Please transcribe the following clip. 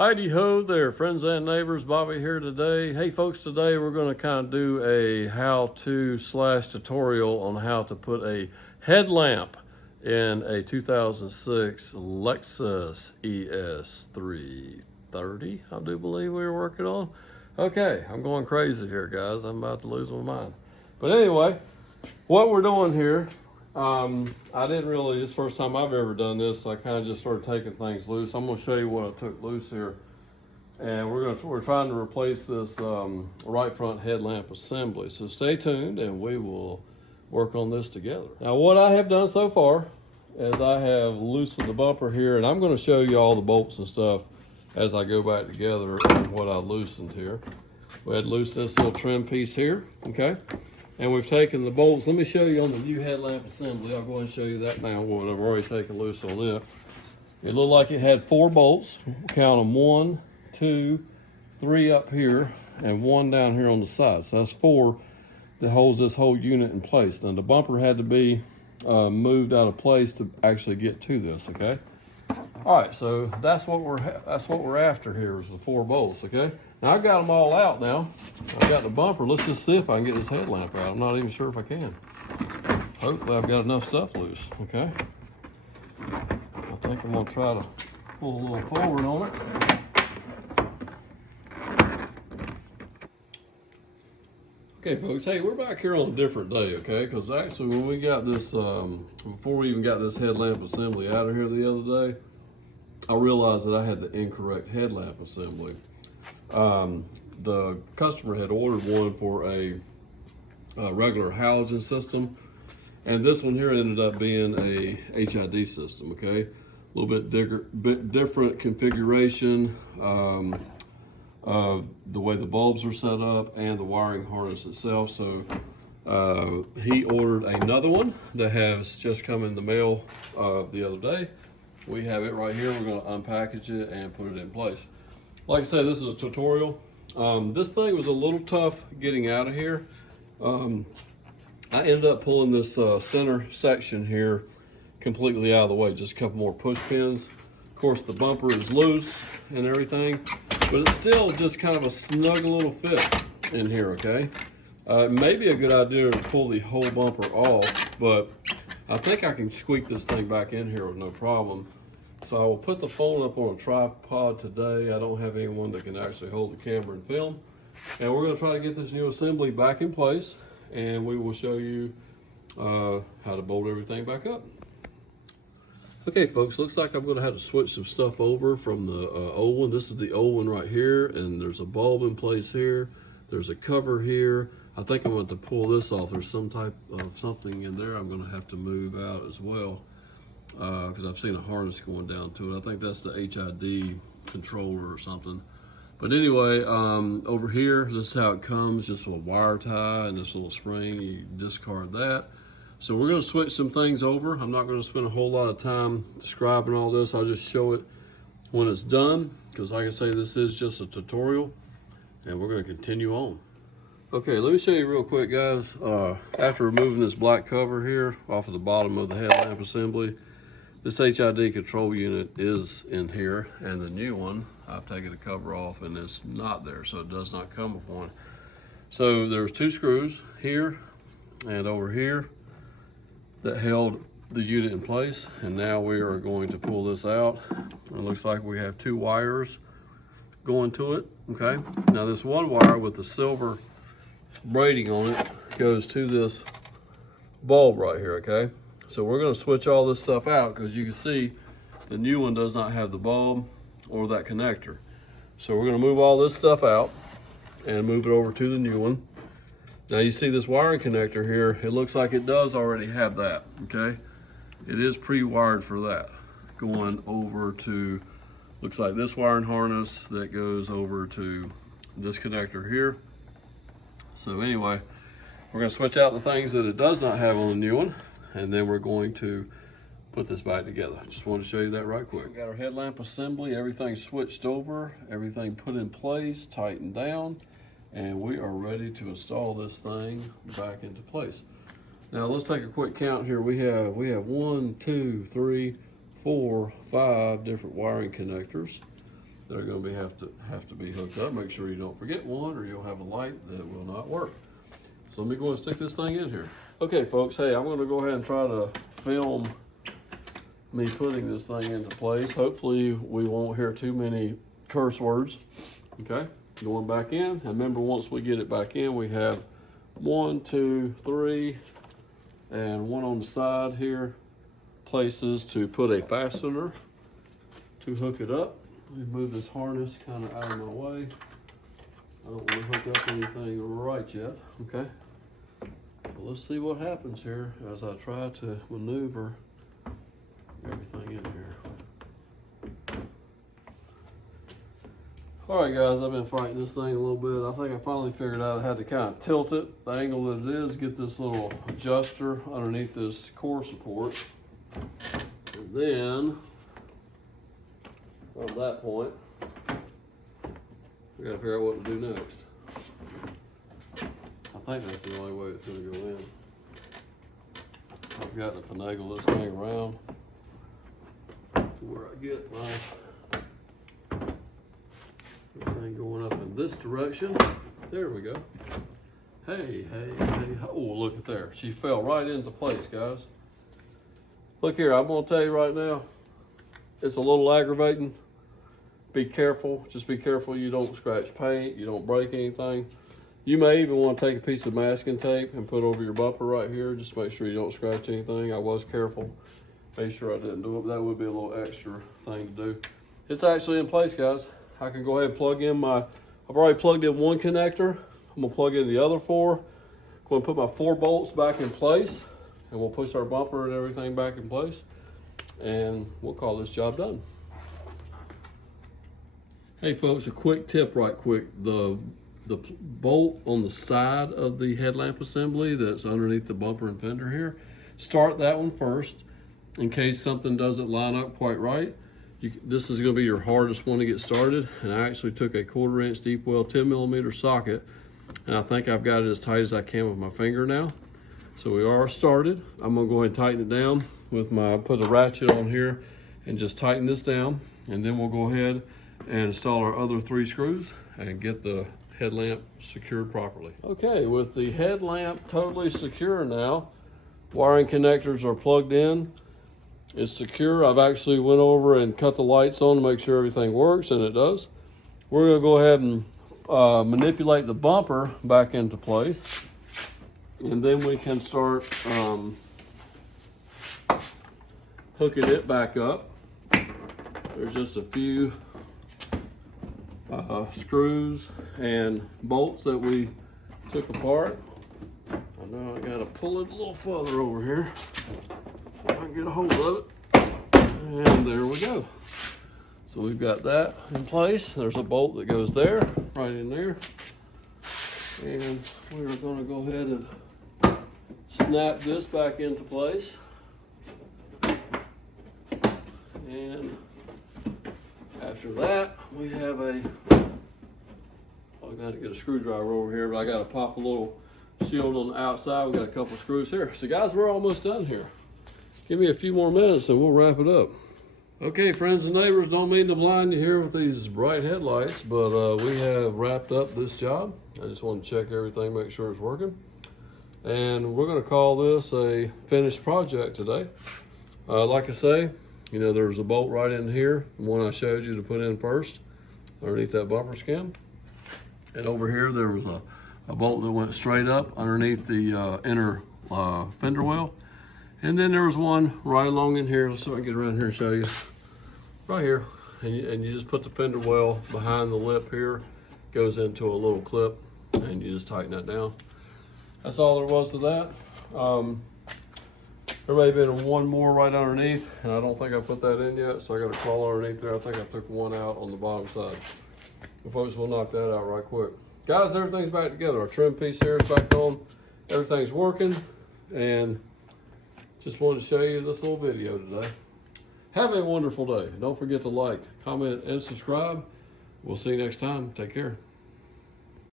Heidi ho there, friends and neighbors. Bobby here today. Hey folks, today we're going to kind of do a how-to / tutorial on how to put a headlamp in a 2006 Lexus ES-330, I do believe we were working on. Okay, I'm going crazy here, guys. I'm about to lose my mind. But anyway, what we're doing here, I didn't really, this is the first time I've ever done this, so I kind of just started taking things loose. I'm going to show you what I took loose here. And we're trying to replace this right front headlamp assembly. So stay tuned and we will work on this together. Now what I have done so far is I have loosened the bumper here, and I'm going to show you all the bolts and stuff as I go back together and what I loosened here. We had loosed this little trim piece here, okay? And we've taken the bolts. Let me show you on the new headlamp assembly. I'll go ahead and show you that now, what I've already taken loose on it. It looked like it had 4 bolts. Count them, 1, 2, 3 up here, and 1 down here on the side. So that's 4 that holds this whole unit in place. Now the bumper had to be moved out of place to actually get to this, okay? All right, so that's what we're after here is the 4 bolts, okay? Now I've got them all out now. I've got the bumper. Let's just see if I can get this headlamp out. I'm not even sure if I can. Hopefully I've got enough stuff loose, okay? I think I'm gonna try to pull a little forward on it. Okay, folks, hey, we're back here on a different day, okay? Because actually when we got this, before we even got this headlamp assembly out of here the other day, I realized that I had the incorrect headlamp assembly. The customer had ordered one for a regular halogen system, and this one here ended up being a HID system, okay? A little bit different configuration of the way the bulbs are set up and the wiring harness itself. So he ordered another one that has just come in the mail the other day. We have it right here. We're going to unpackage it and put it in place. Like I said, this is a tutorial. This thing was a little tough getting out of here. I ended up pulling this center section here completely out of the way, just a couple more push pins. Of course, the bumper is loose and everything, but it's still just kind of a snug little fit in here, okay? It may be a good idea to pull the whole bumper off, but I think I can squeak this thing back in here with no problem. So I will put the phone up on a tripod today. I don't have anyone that can actually hold the camera and film. And we're going to try to get this new assembly back in place, and we will show you how to bolt everything back up. Okay, folks, looks like I'm going to have to switch some stuff over from the old one. This is the old one right here, and there's a bulb in place here. There's a cover here. I think I'm going to pull this off. There's some type of something in there I'm going to have to move out as well, because I've seen a harness going down to it. I think that's the HID controller or something. But anyway, over here, this is how it comes, just a wire tie and this little spring. You discard that. So we're going to switch some things over. I'm not going to spend a whole lot of time describing all this. I'll just show it when it's done, because like I say, this is just a tutorial, and we're going to continue on. Okay, let me show you real quick, guys. After removing this black cover here off of the bottom of the headlamp assembly, this HID control unit is in here, and the new one, I've taken the cover off and it's not there, so it does not come with one. So there's 2 screws here and over here that held the unit in place, and now we are going to pull this out. It looks like we have 2 wires going to it, okay? Now this one wire with the silver braiding on it goes to this bulb right here, okay? So we're going to switch all this stuff out, because you can see the new one does not have the bulb or that connector. So we're going to move all this stuff out and move it over to the new one. Now you see this wiring connector here, it looks like it does already have that, okay? It is pre-wired for that. Going over to, looks like this wiring harness that goes over to this connector here. So anyway, we're going to switch out the things that it does not have on the new one, and then we're going to put this back together. Just wanted to show you that right quick. We got our headlamp assembly, everything switched over, everything put in place, tightened down, and we are ready to install this thing back into place. Now let's take a quick count here. We have 1, 2, 3, 4, 5 different wiring connectors. that are going to have to be hooked up. Make sure you don't forget one, or you'll have a light that will not work. So let me go and stick this thing in here. Okay, folks. Hey, I'm going to go ahead and try to film me putting this thing into place. Hopefully, we won't hear too many curse words. Okay, going back in. And remember, once we get it back in, we have 1, 2, 3, and one on the side here. Places to put a fastener to hook it up. Let me move this harness kind of out of my way. I don't want to hook up anything right yet. Okay. So let's see what happens here as I try to maneuver everything in here. All right, guys, I've been fighting this thing a little bit. I think I finally figured out I had to kind of tilt it, the angle that it is, get this little adjuster underneath this core support. And then, from that point, we gotta figure out what to do next. I think that's the only way it's gonna go in. I've got to finagle this thing around to where I get my everything going up in this direction. There we go. Hey, hey, hey. Oh, look at there. She fell right into place, guys. Look here, I'm gonna tell you right now, it's a little aggravating. Be careful, just be careful you don't scratch paint, you don't break anything. You may even want to take a piece of masking tape and put over your bumper right here, just to make sure you don't scratch anything. I was careful, made sure I didn't do it, but that would be a little extra thing to do. It's actually in place, guys. I can go ahead and plug in I've already plugged in one connector. I'm gonna plug in the other 4. I'm gonna put my 4 bolts back in place, and we'll push our bumper and everything back in place, and we'll call this job done. Hey folks, a quick tip right quick. The bolt on the side of the headlamp assembly that's underneath the bumper and fender here, start that one first in case something doesn't line up quite right. This is going to be your hardest one to get started, and I actually took a 1/4 inch deep well 10mm socket, and I think I've got it as tight as I can with my finger now. So we are started. I'm going to go ahead and tighten it down with put a ratchet on here and just tighten this down, and then we'll go ahead and install our other 3 screws and get the headlamp secured properly. Okay, with the headlamp totally secure now, wiring connectors are plugged in, it's secure. I've actually went over and cut the lights on to make sure everything works, and it does. We're gonna go ahead and manipulate the bumper back into place, and then we can start hooking it back up. There's just a few screws and bolts that we took apart. I know I gotta pull it a little further over here so I can get a hold of it. And there we go. So we've got that in place. There's a bolt that goes there, right in there. And we're gonna go ahead and snap this back into place. And after that, we have I got to get a screwdriver over here, but I got to pop a little shield on the outside. We got a couple screws here. So guys, we're almost done here. Give me a few more minutes and we'll wrap it up. Okay, friends and neighbors, don't mean to blind you here with these bright headlights, but we have wrapped up this job. I just want to check everything, make sure it's working. And we're going to call this a finished project today. Like I say, you know, there's a bolt right in here, the one I showed you to put in first, underneath that bumper skin. And over here, there was a bolt that went straight up underneath the inner fender well. And then there was one right along in here. Let's see if I can get around here and show you. Right here. And you just put the fender well behind the lip here, goes into a little clip, and you just tighten that down. That's all there was to that. There may have been one more right underneath, and I don't think I put that in yet, so I got a claw underneath there. I think I took one out on the bottom side. But folks, we'll knock that out right quick. Guys, everything's back together. Our trim piece here is back on. Everything's working, and just wanted to show you this little video today. Have a wonderful day. Don't forget to like, comment, and subscribe. We'll see you next time. Take care.